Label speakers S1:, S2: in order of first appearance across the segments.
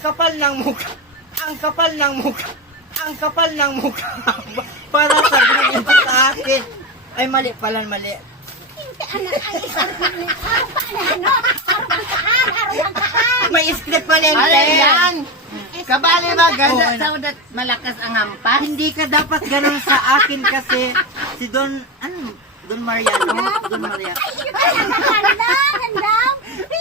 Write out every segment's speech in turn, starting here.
S1: kapal ng mukha. Ang kapal ng mukha. Ang kapal ng mukha. Para sabihin ito sa akin. Ay, mali pala, mali.
S2: Hindi, anak, ay isang araw pa na, ano? Araw ang kaan.
S1: May script pala yan.
S3: Alam yan. Kabali ba ganda
S1: Oo,
S3: sa udat malakas ang hampas?
S1: Hindi ka dapat ganun sa akin kasi si Don, ano, Don Mariano, Don Maria.
S2: Ay, yun ka lang, handang.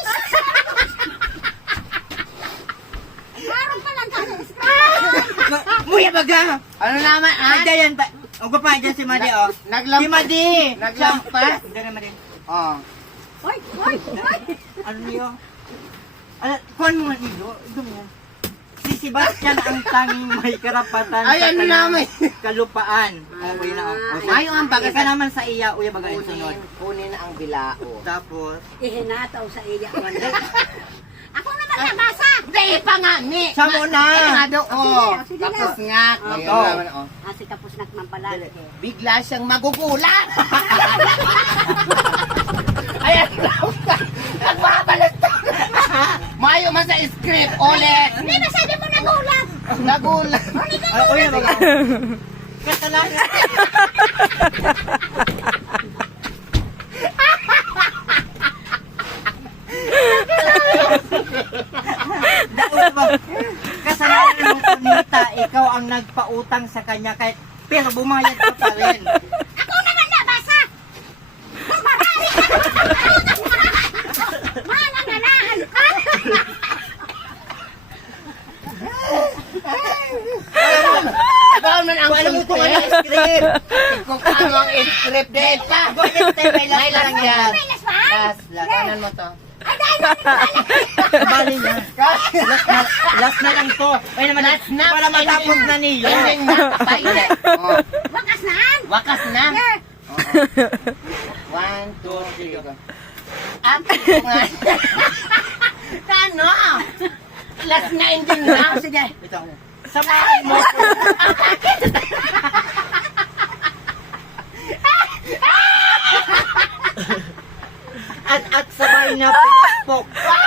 S2: Araw pa lang ka.
S1: Muya baga!
S3: Ano naman,
S1: Ay,
S3: ah?
S1: dyan, o pa, dyan si Madi, oh. Si Madi!
S3: Naglampas?
S1: Dyan na, Madi.
S3: Oh.
S2: Hoy, hoy, hoy.
S1: Ano niyo? Ano, kuhan mo nga niyo, ito mo. Si Sebastian ang tanging may karapatan
S3: Ay, ano
S1: kanyang
S3: naman?
S1: kalupaan. Okay na, oh.
S3: Ay, yung ang baga
S1: Ika naman sa iya, uya baga yung sunod.
S3: Kunin ang bilao.
S1: Tapos,
S2: Ihinataw sa iya. Ako naman nabasa.
S3: Hindi pa nga, ni.
S1: siya muna!
S3: Nga daw, oh.
S2: Sige na.
S3: Tapos nga.
S1: Oo.
S3: Ayun naman, oh.
S2: Kasi tapos nagmampalag.
S3: Bigla siyang magugulat. Ayan, nagbabalat. Mayo man sa script, ulit.
S2: Hindi ba sabi mo nagulat?
S3: Nagulat.
S1: Ay, uya baga. Kasalanan. Dapat ba? Kasalanan mo, Sunita, ikaw ang nagpautang sa kanya kahit pero bumayad ka pa rin.
S2: Ako naman nabasa. Marami ka. Manananahan ka.
S3: Ikaw man ang
S1: Kung alam mo kung ano yung script.
S3: Kung ano ang script din pa.
S1: Ako yung may last
S3: May
S1: na lang
S3: last
S1: yan.
S3: yan.
S2: May lasman?
S3: Last. Kanan mo to.
S1: Bali niya. Last na lang to. Ay naman,
S3: Last na.
S1: para matapos na niyo.
S3: Ending na. Paile. Oh.
S2: Wakas naan.
S3: Wakas na.
S2: Yeah.
S3: One, two, three, go. At ito nga. Ano? Last na ending na.
S2: Sige.
S1: Ito. Samahan mo. at sabay na pinakpok.